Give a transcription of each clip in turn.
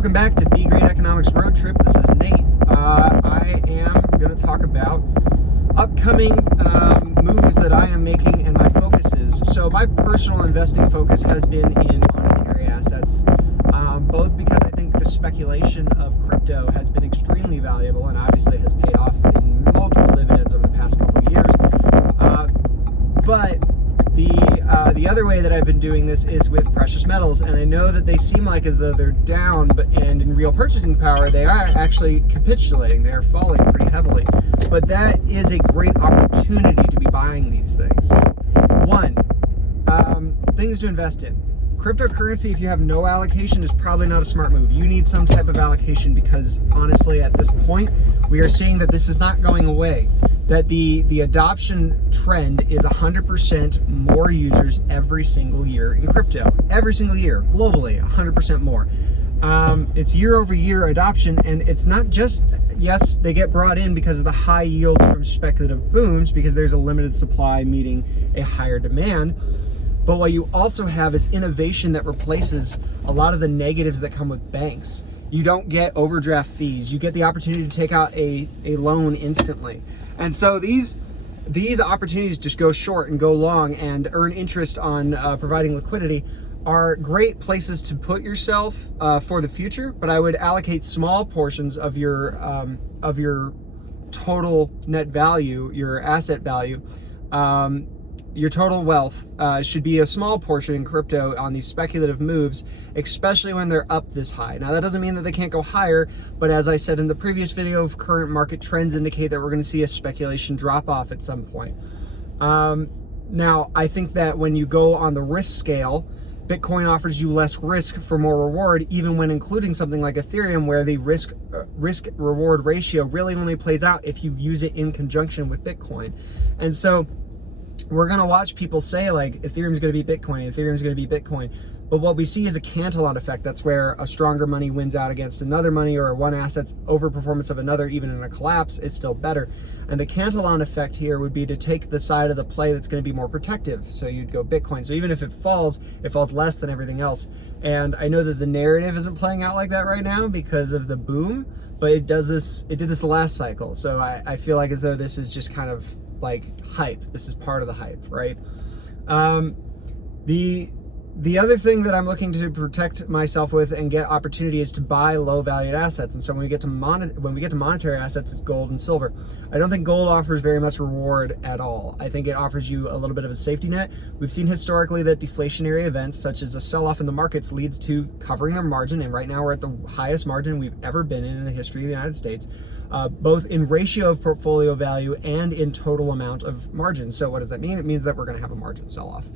Welcome back to Be Great Economics Road Trip. This is Nate. I am going to talk about upcoming moves that I am making and my focuses. So my personal investing focus has been in monetary assets, both because I think the speculation of crypto has been extremely valuable and obviously has paid off in multiple dividends over the past couple of years. But the other way that I've been doing this is with precious metals, and I know that they seem like as though they're down, and in real purchasing power, they are actually capitulating. They are falling pretty heavily. But that is a great opportunity to be buying these things. One, things to invest in. Cryptocurrency, if you have no allocation, is probably not a smart move. You need some type of allocation because honestly, at this point, we are seeing that this is not going away. That the adoption trend is 100% more users every single year in crypto. Every single year, globally, 100% more. It's year over year adoption, and it's not just, yes, they get brought in because of the high yields from speculative booms because there's a limited supply meeting a higher demand. But what you also have is innovation that replaces a lot of the negatives that come with banks. You don't get overdraft fees. You get the opportunity to take out a loan instantly. And so these opportunities to go short and go long and earn interest on providing liquidity are great places to put yourself for the future. But I would allocate small portions of your total net value, your asset value, your total wealth should be a small portion in crypto on these speculative moves, especially when they're up this high. Now, that doesn't mean that they can't go higher, but as I said in the previous video, current market trends indicate that we're going to see a speculation drop off at some point. Now, I think that when you go on the risk scale, Bitcoin offers you less risk for more reward, even when including something like Ethereum, where the risk reward ratio really only plays out if you use it in conjunction with Bitcoin. And so we're going to watch people say like Ethereum's going to be Bitcoin, Ethereum's going to be Bitcoin. But what we see is a Cantillon effect. That's where a stronger money wins out against another money, or one asset's overperformance of another, even in a collapse, is still better. And the Cantillon effect here would be to take the side of the play that's going to be more protective. So you'd go Bitcoin. So even if it falls less than everything else. And I know that the narrative isn't playing out like that right now because of the boom, but it did this the last cycle. So I feel like as though this is just kind of like hype. This is part of the hype, right? The other thing that I'm looking to protect myself with and get opportunity is to buy low valued assets. And so when we get to monetary assets, it's gold and silver. I don't think gold offers very much reward at all. I think it offers you a little bit of a safety net. We've seen historically that deflationary events such as a sell-off in the markets leads to covering their margin, and right now we're at the highest margin we've ever been in the history of the United States, both in ratio of portfolio value and in total amount of margin. So what does that mean? It means that we're going to have a margin sell-off.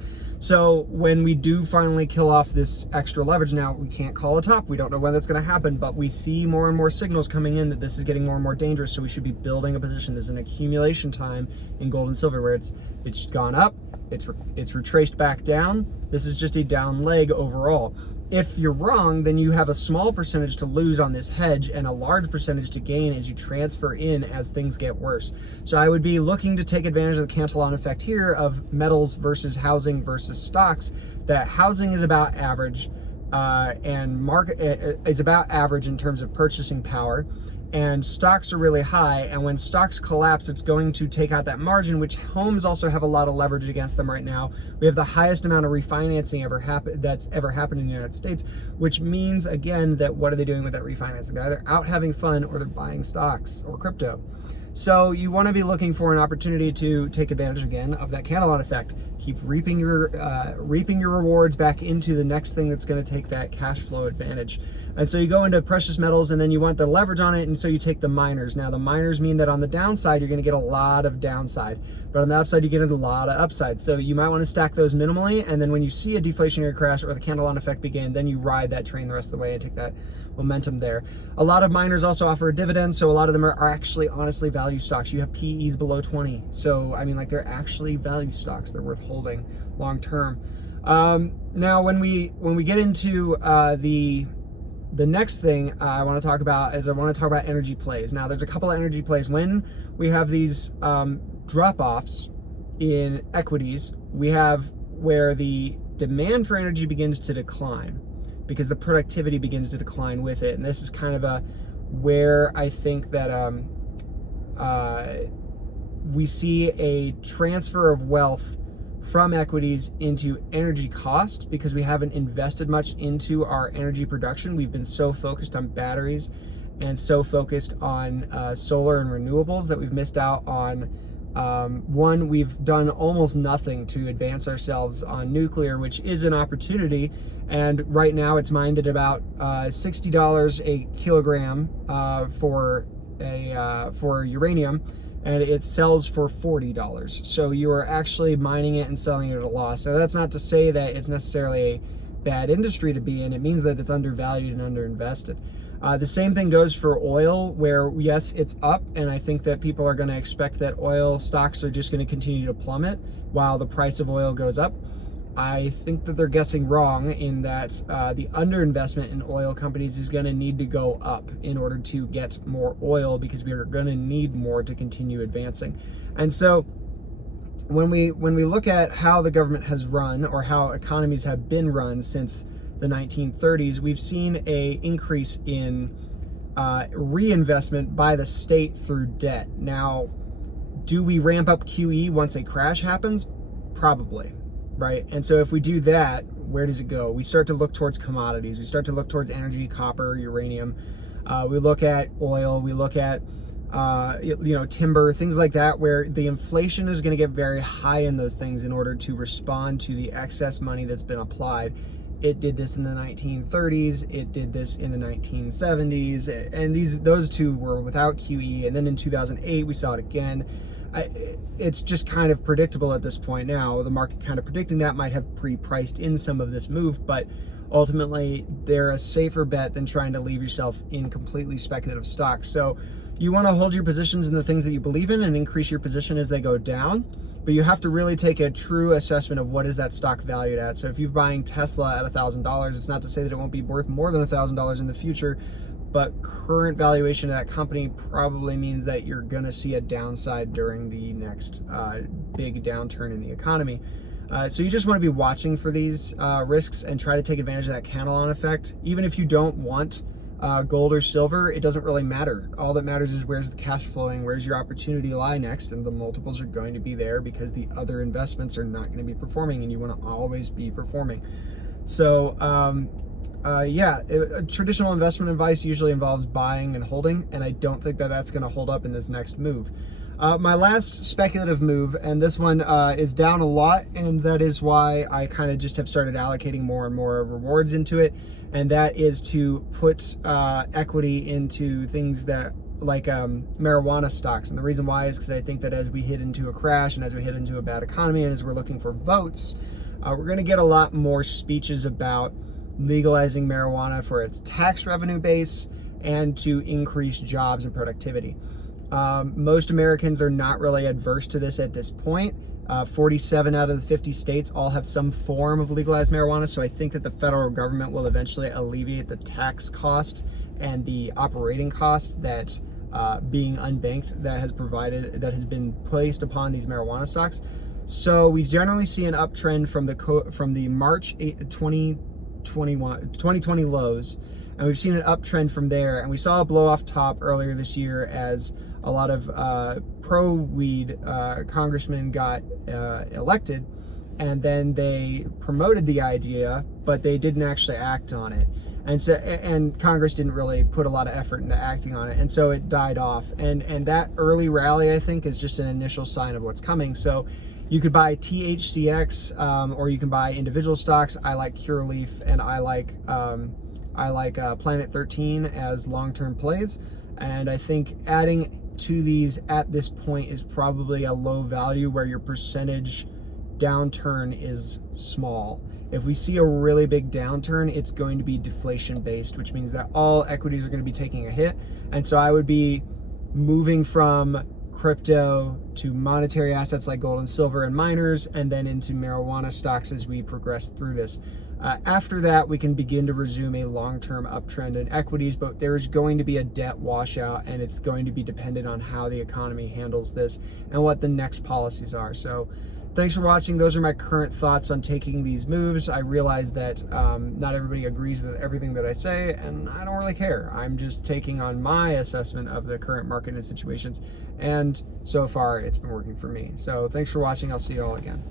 So when we do finally kill off this extra leverage, now we can't call a top. We don't know when that's going to happen, but we see more and more signals coming in that this is getting more and more dangerous. So we should be building a position. There's an accumulation time in gold and silver where it's gone up, it's retraced back down. This is just a down leg overall. If you're wrong, then you have a small percentage to lose on this hedge and a large percentage to gain as you transfer in as things get worse. So I would be looking to take advantage of the Cantillon effect here of metals versus housing versus stocks. That housing is about average and market is about average in terms of purchasing power. And stocks are really high, and when stocks collapse, it's going to take out that margin, which homes also have a lot of leverage against them right now. We have the highest amount of refinancing that's ever happened in the United States, which means, again, that what are they doing with that refinancing? They're either out having fun or they're buying stocks or crypto. So you want to be looking for an opportunity to take advantage again of that Cantillon effect. Keep reaping your rewards back into the next thing that's going to take that cash flow advantage. And so you go into precious metals, and then you want the leverage on it, and so you take the miners. Now the miners mean that on the downside you're going to get a lot of downside, but on the upside you get a lot of upside. So you might want to stack those minimally, and then when you see a deflationary crash or the Cantillon effect begin, then you ride that train the rest of the way and take that momentum there. A lot of miners also offer a dividend, so a lot of them are actually honestly value stocks. You have PEs below 20, so I mean, like, they're actually value stocks. They're worth holding long term. Now when we get into the next thing I want to talk about is energy plays. Now there's a couple of energy plays. When we have these drop-offs in equities, we have where the demand for energy begins to decline. because the productivity begins to decline with it. And this is kind of where I think that we see a transfer of wealth from equities into energy cost, because we haven't invested much into our energy production. We've been so focused on batteries and so focused on solar and renewables that we've missed out on one, we've done almost nothing to advance ourselves on nuclear, which is an opportunity. And right now it's mined at about $60 a kilogram for uranium, and it sells for $40. So you are actually mining it and selling it at a loss. Now that's not to say that it's necessarily a bad industry to be in. It means that it's undervalued and underinvested. The same thing goes for oil, where yes, it's up, and I think that people are going to expect that oil stocks are just going to continue to plummet while the price of oil goes up. I think that they're guessing wrong in that the underinvestment in oil companies is going to need to go up in order to get more oil, because we are going to need more to continue advancing. And so when we look at how the government has run, or how economies have been run since the 1930s, we've seen a increase in reinvestment by the state through debt. Now, do we ramp up QE once a crash happens? Probably, right? And so if we do that, where does it go? We start to look towards commodities. We start to look towards energy, copper, uranium. We look at oil. We look at timber, things like that, where the inflation is going to get very high in those things in order to respond to the excess money that's been applied. It did this in the 1930s, it did this in the 1970s, and those two were without QE, and then in 2008 we saw it again. It's just kind of predictable at this point now. The market kind of predicting that might have pre-priced in some of this move, but ultimately they're a safer bet than trying to leave yourself in completely speculative stocks. So you want to hold your positions in the things that you believe in and increase your position as they go down, but you have to really take a true assessment of what is that stock valued at. So if you're buying Tesla at $1,000, it's not to say that it won't be worth more than $1,000 in the future, but current valuation of that company probably means that you're going to see a downside during the next big downturn in the economy. So you just want to be watching for these risks and try to take advantage of that Cantillon effect. Even if you don't want gold or silver, it doesn't really matter. All that matters is where's the cash flowing, where's your opportunity lie next, and the multiples are going to be there because the other investments are not going to be performing, and you want to always be performing. So traditional investment advice usually involves buying and holding, and I don't think that that's going to hold up in this next move. My last speculative move, and this one is down a lot, and that is why I kind of just have started allocating more and more rewards into it, and that is to put equity into things that like marijuana stocks. And the reason why is because I think that as we hit into a crash and as we hit into a bad economy and as we're looking for votes, we're going to get a lot more speeches about legalizing marijuana for its tax revenue base and to increase jobs and productivity. Most Americans are not really adverse to this at this point. 47 out of the 50 states all have some form of legalized marijuana, so I think that the federal government will eventually alleviate the tax cost and the operating cost that being unbanked that has been placed upon these marijuana stocks. So we generally see an uptrend from the March 2020 lows, and we've seen an uptrend from there, and we saw a blow off top earlier this year as a lot of pro-weed congressmen got elected, and then they promoted the idea, but they didn't actually act on it. And Congress didn't really put a lot of effort into acting on it, and so it died off. And that early rally, I think, is just an initial sign of what's coming. So you could buy THCX, or you can buy individual stocks. I like Curaleaf, and I like Planet 13 as long-term plays. And I think adding to these at this point is probably a low value where your percentage downturn is small. If we see a really big downturn, it's going to be deflation based, which means that all equities are going to be taking a hit. And so I would be moving from crypto to monetary assets like gold and silver and miners, and then into marijuana stocks as we progress through this. After that, we can begin to resume a long-term uptrend in equities, but there's going to be a debt washout, and it's going to be dependent on how the economy handles this and what the next policies are. So thanks for watching. Those are my current thoughts on taking these moves. I realize that not everybody agrees with everything that I say, and I don't really care. I'm just taking on my assessment of the current market and situations, and so far it's been working for me. So thanks for watching. I'll see you all again.